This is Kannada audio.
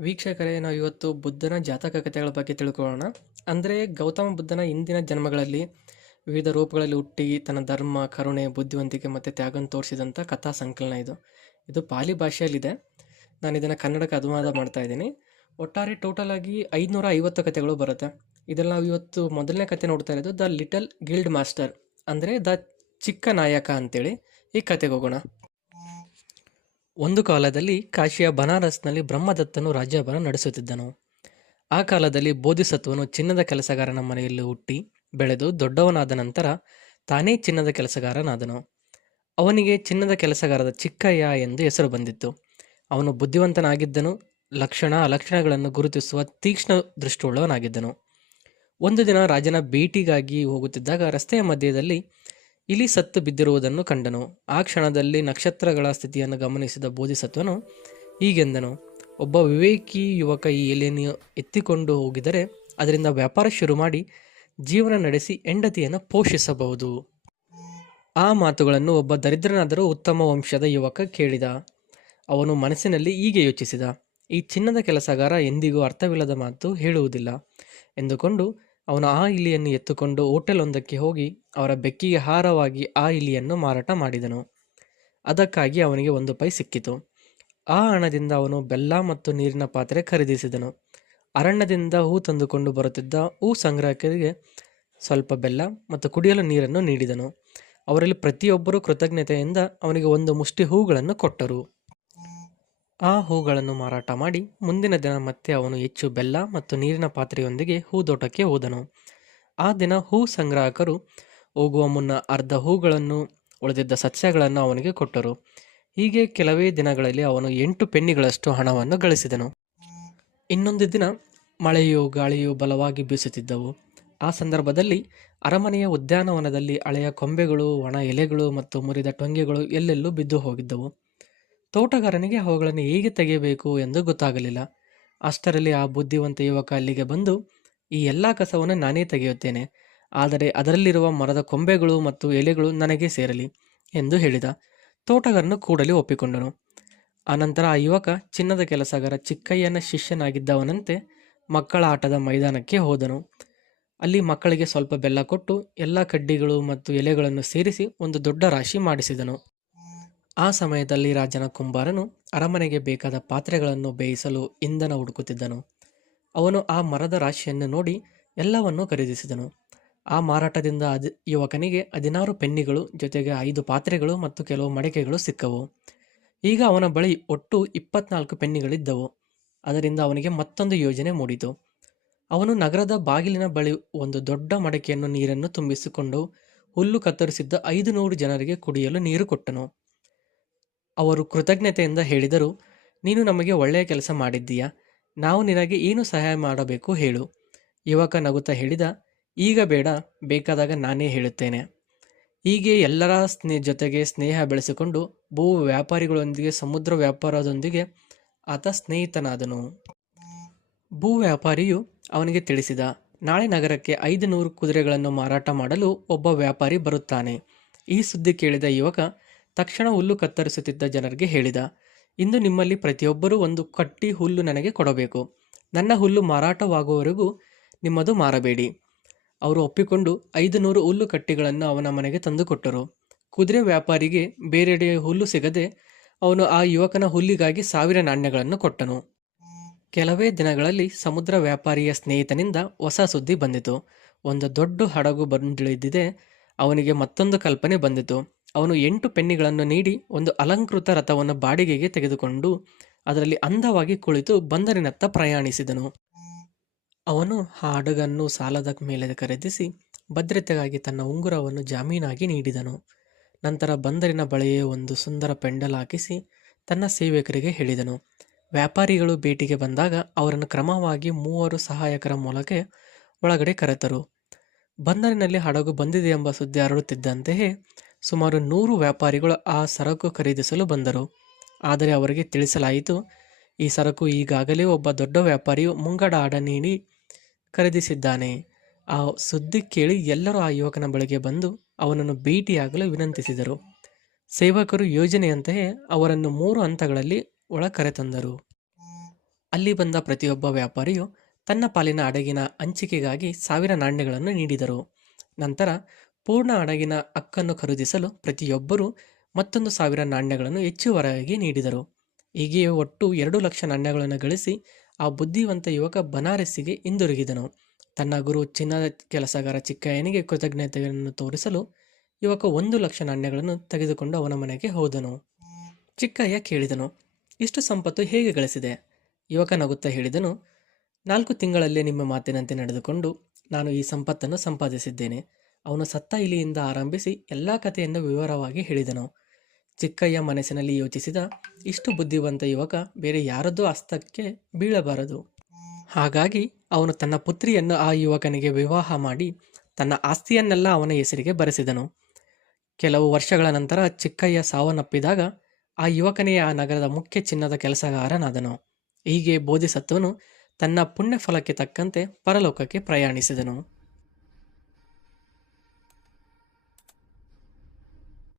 ವೀಕ್ಷಕರೇ, ನಾವು ಇವತ್ತು ಬುದ್ಧನ ಜಾತಕ ಕಥೆಗಳ ಬಗ್ಗೆ ತಿಳ್ಕೊಳ್ಳೋಣ. ಅಂದರೆ ಗೌತಮ ಬುದ್ಧನ ಇಂದಿನ ಜನ್ಮಗಳಲ್ಲಿ ವಿವಿಧ ರೂಪಗಳಲ್ಲಿ ಹುಟ್ಟಿ ತನ್ನ ಧರ್ಮ, ಕರುಣೆ, ಬುದ್ಧಿವಂತಿಕೆ ಮತ್ತು ತ್ಯಾಗವನ್ನು ತೋರಿಸಿದಂಥ ಕಥಾ ಸಂಕಲನ ಇದು. ಇದು ಪಾಲಿ ಭಾಷೆಯಲ್ಲಿದೆ. ನಾನು ಇದನ್ನು ಕನ್ನಡಕ್ಕೆ ಅನುವಾದ ಮಾಡ್ತಾ ಇದ್ದೀನಿ. ಒಟ್ಟಾರೆ ಟೋಟಲ್ ಆಗಿ 550 ಕಥೆಗಳು ಬರುತ್ತೆ. ಇದರಲ್ಲಿ ನಾವು ಇವತ್ತು ಮೊದಲನೇ ಕತೆ ನೋಡ್ತಾ ಇರೋದು ದ ಲಿಟಲ್ ಗಿಲ್ಡ್ ಮಾಸ್ಟರ್, ಅಂದರೆ ದ ಚಿಕ್ಕ ನಾಯಕ ಅಂತೇಳಿ. ಈ ಕತೆಗೆ ಹೋಗೋಣ. ಒಂದು ಕಾಲದಲ್ಲಿ ಕಾಶಿಯ ಬನಾರಸ್ನಲ್ಲಿ ಬ್ರಹ್ಮದತ್ತನು ರಾಜ್ಯಭಾರ ನಡೆಸುತ್ತಿದ್ದನು. ಆ ಕಾಲದಲ್ಲಿ ಬೋಧಿಸತ್ವನು ಚಿನ್ನದ ಕೆಲಸಗಾರನ ಮನೆಯಲ್ಲಿ ಹುಟ್ಟಿ ಬೆಳೆದು ದೊಡ್ಡವನಾದ ನಂತರ ತಾನೇ ಚಿನ್ನದ ಕೆಲಸಗಾರನಾದನು. ಅವನಿಗೆ ಚಿನ್ನದ ಕೆಲಸಗಾರದ ಚಿಕ್ಕಯ್ಯ ಎಂದು ಹೆಸರು ಬಂದಿತ್ತು. ಅವನು ಬುದ್ಧಿವಂತನಾಗಿದ್ದನು. ಲಕ್ಷಣ ಅಲಕ್ಷಣಗಳನ್ನು ಗುರುತಿಸುವ ತೀಕ್ಷ್ಣ ದೃಷ್ಟಿಯುಳ್ಳವನಾಗಿದ್ದನು. ಒಂದು ದಿನ ರಾಜನ ಭೇಟಿಗಾಗಿ ಹೋಗುತ್ತಿದ್ದಾಗ ರಸ್ತೆಯ ಮಧ್ಯದಲ್ಲಿ ಇಲಿ ಸತ್ತು ಬಿದ್ದಿರುವುದನ್ನು ಕಂಡನು. ಆ ಕ್ಷಣದಲ್ಲಿ ನಕ್ಷತ್ರಗಳ ಸ್ಥಿತಿಯನ್ನು ಗಮನಿಸಿದ ಬೋಧಿಸತ್ವನು ಹೀಗೆಂದನು: ಒಬ್ಬ ವಿವೇಕಿ ಯುವಕ ಈ ಎಲೆಯನ್ನು ಎತ್ತಿಕೊಂಡು ಹೋಗಿದರೆ ಅದರಿಂದ ವ್ಯಾಪಾರ ಶುರು ಮಾಡಿ ಜೀವನ ನಡೆಸಿ ಹೆಂಡತಿಯನ್ನು ಪೋಷಿಸಬಹುದು. ಆ ಮಾತುಗಳನ್ನು ಒಬ್ಬ ದರಿದ್ರನಾದರೂ ಉತ್ತಮ ವಂಶದ ಯುವಕ ಕೇಳಿದ. ಅವನು ಮನಸ್ಸಿನಲ್ಲಿ ಹೀಗೆ ಯೋಚಿಸಿದ: ಈ ಚಿನ್ನದ ಕೆಲಸಗಾರ ಎಂದಿಗೂ ಅರ್ಥವಿಲ್ಲದ ಮಾತು ಹೇಳುವುದಿಲ್ಲ ಎಂದುಕೊಂಡು ಅವನು ಆ ಇಲಿಯನ್ನು ಎತ್ತುಕೊಂಡು ಹೋಟೆಲೊಂದಕ್ಕೆ ಹೋಗಿ ಅವರ ಬೆಕ್ಕಿಗೆ ಹಾರವಾಗಿ ಆ ಇಲಿಯನ್ನು ಮಾರಾಟ ಮಾಡಿದನು. ಅದಕ್ಕಾಗಿ ಅವನಿಗೆ 1 ಪೈ ಸಿಕ್ಕಿತು. ಆ ಹಣದಿಂದ ಅವನು ಬೆಲ್ಲ ಮತ್ತು ನೀರಿನ ಪಾತ್ರೆ ಖರೀದಿಸಿದನು. ಅರಣ್ಯದಿಂದ ಹೂ ತಂದುಕೊಂಡು ಬರುತ್ತಿದ್ದ ಹೂ ಸಂಗ್ರಾಹಕರಿಗೆ ಸ್ವಲ್ಪ ಬೆಲ್ಲ ಮತ್ತು ಕುಡಿಯಲು ನೀರನ್ನು ನೀಡಿದನು. ಅವರಲ್ಲಿ ಪ್ರತಿಯೊಬ್ಬರೂ ಕೃತಜ್ಞತೆಯಿಂದ ಅವನಿಗೆ 1 ಮುಷ್ಟಿ ಹೂಗಳನ್ನು ಕೊಟ್ಟರು. ಆ ಹೂಗಳನ್ನು ಮಾರಾಟ ಮಾಡಿ ಮುಂದಿನ ದಿನ ಮತ್ತೆ ಅವನು ಹೆಚ್ಚು ಬೆಲ್ಲ ಮತ್ತು ನೀರಿನ ಪಾತ್ರೆಯೊಂದಿಗೆ ಹೂದೋಟಕ್ಕೆ ಹೋದನು. ಆ ದಿನ ಹೂ ಸಂಗ್ರಾಹಕರು ಹೋಗುವ ಮುನ್ನ ಅರ್ಧ ಹೂಗಳನ್ನು, ಉಳಿದಿದ್ದ ಸಸ್ಯಗಳನ್ನು ಅವನಿಗೆ ಕೊಟ್ಟರು. ಹೀಗೆ ಕೆಲವೇ ದಿನಗಳಲ್ಲಿ ಅವನು 8 ಪೆನ್ನಿಗಳಷ್ಟು ಹಣವನ್ನು ಗಳಿಸಿದನು. ಇನ್ನೊಂದು ದಿನ ಮಳೆಯೂ ಗಾಳಿಯೂ ಬಲವಾಗಿ ಬೀಸುತ್ತಿದ್ದವು. ಆ ಸಂದರ್ಭದಲ್ಲಿ ಅರಮನೆಯ ಉದ್ಯಾನವನದಲ್ಲಿ ಹಳೆಯ ಕೊಂಬೆಗಳು, ಒಣ ಎಲೆಗಳು ಮತ್ತು ಮುರಿದ ಟೊಂಗೆಗಳು ಎಲ್ಲೆಲ್ಲೂ ಬಿದ್ದು ಹೋಗಿದ್ದವು. ತೋಟಗಾರನಿಗೆ ಅವುಗಳನ್ನು ಹೇಗೆ ತೆಗೆಯಬೇಕು ಎಂದು ಗೊತ್ತಾಗಲಿಲ್ಲ. ಅಷ್ಟರಲ್ಲಿ ಆ ಬುದ್ಧಿವಂತ ಯುವಕ ಅಲ್ಲಿಗೆ ಬಂದು, ಈ ಎಲ್ಲ ಕಸವನ್ನು ನಾನೇ ತೆಗೆಯುತ್ತೇನೆ, ಆದರೆ ಅದರಲ್ಲಿರುವ ಮರದ ಕೊಂಬೆಗಳು ಮತ್ತು ಎಲೆಗಳು ನನಗೆ ಸೇರಲಿ ಎಂದು ಹೇಳಿದ. ತೋಟಗಾರನು ಕೂಡಲೇ ಒಪ್ಪಿಕೊಂಡನು. ಆನಂತರ ಆ ಯುವಕ ಚಿನ್ನದ ಕೆಲಸಗಾರ ಚಿಕ್ಕಯ್ಯನ ಶಿಷ್ಯನಾಗಿದ್ದವನಂತೆ ಮಕ್ಕಳ ಆಟದ ಮೈದಾನಕ್ಕೆ ಹೋದನು. ಅಲ್ಲಿ ಮಕ್ಕಳಿಗೆ ಸ್ವಲ್ಪ ಬೆಲ್ಲ ಕೊಟ್ಟು ಎಲ್ಲ ಕಡ್ಡಿಗಳು ಮತ್ತು ಎಲೆಗಳನ್ನು ಸೇರಿಸಿ ಒಂದು ದೊಡ್ಡ ರಾಶಿ ಮಾಡಿಸಿದನು. ಆ ಸಮಯದಲ್ಲಿ ರಾಜನ ಕುಂಬಾರನು ಅರಮನೆಗೆ ಬೇಕಾದ ಪಾತ್ರೆಗಳನ್ನು ಬೇಯಿಸಲು ಇಂಧನ ಹುಡುಕುತ್ತಿದ್ದನು. ಅವನು ಆ ಮರದ ರಾಶಿಯನ್ನು ನೋಡಿ ಎಲ್ಲವನ್ನೂ ಖರೀದಿಸಿದನು. ಆ ಮಾರಾಟದಿಂದ ಯುವಕನಿಗೆ 16 ಪೆನ್ನಿಗಳು ಜೊತೆಗೆ 5 ಪಾತ್ರೆಗಳು ಮತ್ತು ಕೆಲವು ಮಡಿಕೆಗಳು ಸಿಕ್ಕವು. ಈಗ ಅವನ ಬಳಿ ಒಟ್ಟು 24 ಪೆನ್ನಿಗಳಿದ್ದವು. ಅದರಿಂದ ಅವನಿಗೆ ಮತ್ತೊಂದು ಯೋಜನೆ ಮೂಡಿತು. ಅವನು ನಗರದ ಬಾಗಿಲಿನ ಬಳಿ ಒಂದು ದೊಡ್ಡ ಮಡಕೆಯನ್ನು ನೀರನ್ನು ತುಂಬಿಸಿಕೊಂಡು ಹುಲ್ಲು ಕತ್ತರಿಸಿದ್ದ 500 ಜನರಿಗೆ ಕುಡಿಯಲು ನೀರು ಕೊಟ್ಟನು. ಅವರು ಕೃತಜ್ಞತೆಯಿಂದ ಹೇಳಿದರು: ನೀನು ನಮಗೆ ಒಳ್ಳೆಯ ಕೆಲಸ ಮಾಡಿದ್ದೀಯಾ, ನಾವು ನಿನಗೆ ಏನು ಸಹಾಯ ಮಾಡಬೇಕು ಹೇಳು. ಯುವಕ ನಗುತ್ತಾ ಹೇಳಿದ: ಈಗ ಬೇಡ, ಬೇಕಾದಾಗ ನಾನೇ ಹೇಳುತ್ತೇನೆ. ಹೀಗೆ ಎಲ್ಲರ ಜೊತೆಗೆ ಸ್ನೇಹ ಬೆಳೆಸಿಕೊಂಡು ಭೂ ವ್ಯಾಪಾರಿಗಳೊಂದಿಗೆ ಸಮುದ್ರ ವ್ಯಾಪಾರದೊಂದಿಗೆ ಆತ ಸ್ನೇಹಿತನಾದನು. ಭೂ ವ್ಯಾಪಾರಿಯು ಅವನಿಗೆ ತಿಳಿಸಿದ: ನಾಳೆ ನಗರಕ್ಕೆ 500 ಕುದುರೆಗಳನ್ನು ಮಾರಾಟ ಮಾಡಲು ಒಬ್ಬ ವ್ಯಾಪಾರಿ ಬರುತ್ತಾನೆ. ಈ ಸುದ್ದಿ ಕೇಳಿದ ಯುವಕ ತಕ್ಷಣ ಹುಲ್ಲು ಕತ್ತರಿಸುತ್ತಿದ್ದ ಜನರಿಗೆ ಹೇಳಿದ: ಇಂದು ನಿಮ್ಮಲ್ಲಿ ಪ್ರತಿಯೊಬ್ಬರೂ 1 ಕಟ್ಟಿ ಹುಲ್ಲು ನನಗೆ ಕೊಡಬೇಕು. ನನ್ನ ಹುಲ್ಲು ಮಾರಾಟವಾಗುವವರೆಗೂ ನಿಮ್ಮದು ಮಾರಬೇಡಿ. ಅವರು ಒಪ್ಪಿಕೊಂಡು 500 ಹುಲ್ಲು ಕಟ್ಟಿಗಳನ್ನು ಅವನ ಮನೆಗೆ ತಂದುಕೊಟ್ಟರು. ಕುದುರೆ ವ್ಯಾಪಾರಿಗೆ ಬೇರೆಡೆ ಹುಲ್ಲು ಸಿಗದೆ ಅವನು ಆ ಯುವಕನ ಹುಲ್ಲಿಗಾಗಿ 1000 ನಾಣ್ಯಗಳನ್ನು ಕೊಟ್ಟನು. ಕೆಲವೇ ದಿನಗಳಲ್ಲಿ ಸಮುದ್ರ ವ್ಯಾಪಾರಿಯ ಸ್ನೇಹಿತನಿಂದ ಹೊಸ ಸುದ್ದಿ ಬಂದಿತು. ಒಂದು ದೊಡ್ಡ ಹಡಗು ಬಂದಿಳಿದಿದೆ. ಅವನಿಗೆ ಮತ್ತೊಂದು ಕಲ್ಪನೆ ಬಂದಿತು. ಅವನು 8 ಪೆನ್ನಿಗಳನ್ನು ನೀಡಿ ಒಂದು ಅಲಂಕೃತ ರಥವನ್ನು ಬಾಡಿಗೆಗೆ ತೆಗೆದುಕೊಂಡು ಅದರಲ್ಲಿ ಅಂದವಾಗಿ ಕುಳಿತು ಬಂದರಿನತ್ತ ಪ್ರಯಾಣಿಸಿದನು. ಅವನು ಆ ಹಡಗನ್ನು ಸಾಲದ ಮೇಲೆ ಖರೀದಿಸಿ ಭದ್ರತೆಗಾಗಿ ತನ್ನ ಉಂಗುರವನ್ನು ಜಾಮೀನಾಗಿ ನೀಡಿದನು. ನಂತರ ಬಂದರಿನ ಬಳಿಯೇ ಒಂದು ಸುಂದರ ಪೆಂಡಲ್ ಹಾಕಿಸಿ ತನ್ನ ಸೇವಕರಿಗೆ ಹೇಳಿದನು. ವ್ಯಾಪಾರಿಗಳು ಭೇಟಿಗೆ ಬಂದಾಗ ಅವರನ್ನು ಕ್ರಮವಾಗಿ 3 ಸಹಾಯಕರ ಮೂಲಕ ಒಳಗಡೆ ಕರೆತರು. ಬಂದರಿನಲ್ಲಿ ಹಡಗು ಬಂದಿದೆ ಎಂಬ ಸುದ್ದಿ ಹರಡುತ್ತಿದ್ದಂತೆಯೇ ಸುಮಾರು 100 ವ್ಯಾಪಾರಿಗಳು ಆ ಸರಕು ಖರೀದಿಸಲು ಬಂದರು. ಆದರೆ ಅವರಿಗೆ ತಿಳಿಸಲಾಯಿತು, ಈ ಸರಕು ಈಗಾಗಲೇ ಒಬ್ಬ ದೊಡ್ಡ ವ್ಯಾಪಾರಿಯು ಮುಂಗಡ ಹಣ ನೀಡಿ ಖರೀದಿಸಿದ್ದಾನೆ. ಆ ಸುದ್ದಿ ಕೇಳಿ ಎಲ್ಲರೂ ಆ ಯುವಕನ ಬಳಿಗೆ ಬಂದು ಅವನನ್ನು ಭೇಟಿಯಾಗಲು ವಿನಂತಿಸಿದರು. ಸೇವಕರು ಯೋಜನೆಯಂತೆಯೇ ಅವರನ್ನು 3 ಹಂತಗಳಲ್ಲಿ ಒಳ ಕರೆತಂದರು. ಅಲ್ಲಿ ಬಂದ ಪ್ರತಿಯೊಬ್ಬ ವ್ಯಾಪಾರಿಯು ತನ್ನ ಪಾಲಿನ ಹಡಗಿನ ಹಂಚಿಕೆಗಾಗಿ 1,000 ನಾಣ್ಯಗಳನ್ನು ನೀಡಿದರು. ನಂತರ ಪೂರ್ಣ ಹಡಗಿನ ಹಕ್ಕನ್ನು ಖರೀದಿಸಲು ಪ್ರತಿಯೊಬ್ಬರೂ ಮತ್ತೊಂದು 1,000 ನಾಣ್ಯಗಳನ್ನು ಹೆಚ್ಚುವರಿಯಾಗಿ ನೀಡಿದರು. ಹೀಗೆಯೇ ಒಟ್ಟು 2,00,000 ನಾಣ್ಯಗಳನ್ನು ಗಳಿಸಿ ಆ ಬುದ್ಧಿವಂತ ಯುವಕ ಬನಾರಸ್ಸಿಗೆ ಹಿಂದಿರುಗಿದನು. ತನ್ನ ಗುರು ಚಿನ್ನದ ಕೆಲಸಗಾರ ಚಿಕ್ಕಯ್ಯನಿಗೆ ಕೃತಜ್ಞತೆಯನ್ನು ತೋರಿಸಲು ಯುವಕ 1,00,000 ನಾಣ್ಯಗಳನ್ನು ತೆಗೆದುಕೊಂಡು ಅವನ ಮನೆಗೆ ಹೋದನು. ಚಿಕ್ಕಯ್ಯ ಕೇಳಿದನು, ಇಷ್ಟು ಸಂಪತ್ತು ಹೇಗೆ ಗಳಿಸಿದೆ? ಯುವಕ ನಗುತ್ತಾ ಹೇಳಿದನು, 4 ತಿಂಗಳಲ್ಲೇ ನಿಮ್ಮ ಮಾತಿನಂತೆ ನಡೆದುಕೊಂಡು ನಾನು ಈ ಸಂಪತ್ತನ್ನು ಸಂಪಾದಿಸಿದ್ದೇನೆ. ಅವನು ಸತ್ತ ಇಲಿಯಿಂದ ಆರಂಭಿಸಿ ಎಲ್ಲ ಕಥೆಯನ್ನು ವಿವರವಾಗಿ ಹೇಳಿದನು. ಚಿಕ್ಕಯ್ಯ ಮನಸ್ಸಿನಲ್ಲಿ ಯೋಚಿಸಿದ, ಇಷ್ಟು ಬುದ್ಧಿವಂತ ಯುವಕ ಬೇರೆ ಯಾರದ್ದೂ ಹಸ್ತಕ್ಕೆ ಬೀಳಬಾರದು. ಹಾಗಾಗಿ ಅವನು ತನ್ನ ಪುತ್ರಿಯನ್ನು ಆ ಯುವಕನಿಗೆ ವಿವಾಹ ಮಾಡಿ ತನ್ನ ಆಸ್ತಿಯನ್ನೆಲ್ಲ ಅವನ ಹೆಸರಿಗೆ ಬರೆಸಿದನು. ಕೆಲವು ವರ್ಷಗಳ ನಂತರ ಚಿಕ್ಕಯ್ಯ ಸಾವನ್ನಪ್ಪಿದಾಗ ಆ ಯುವಕನೇ ಆ ನಗರದ ಮುಖ್ಯ ಚಿನ್ನದ ಕೆಲಸಗಾರನಾದನು. ಹೀಗೆ ಬೋಧಿಸತ್ವನು ತನ್ನ ಪುಣ್ಯ ಫಲಕ್ಕೆ ತಕ್ಕಂತೆ ಪರಲೋಕಕ್ಕೆ ಪ್ರಯಾಣಿಸಿದನು.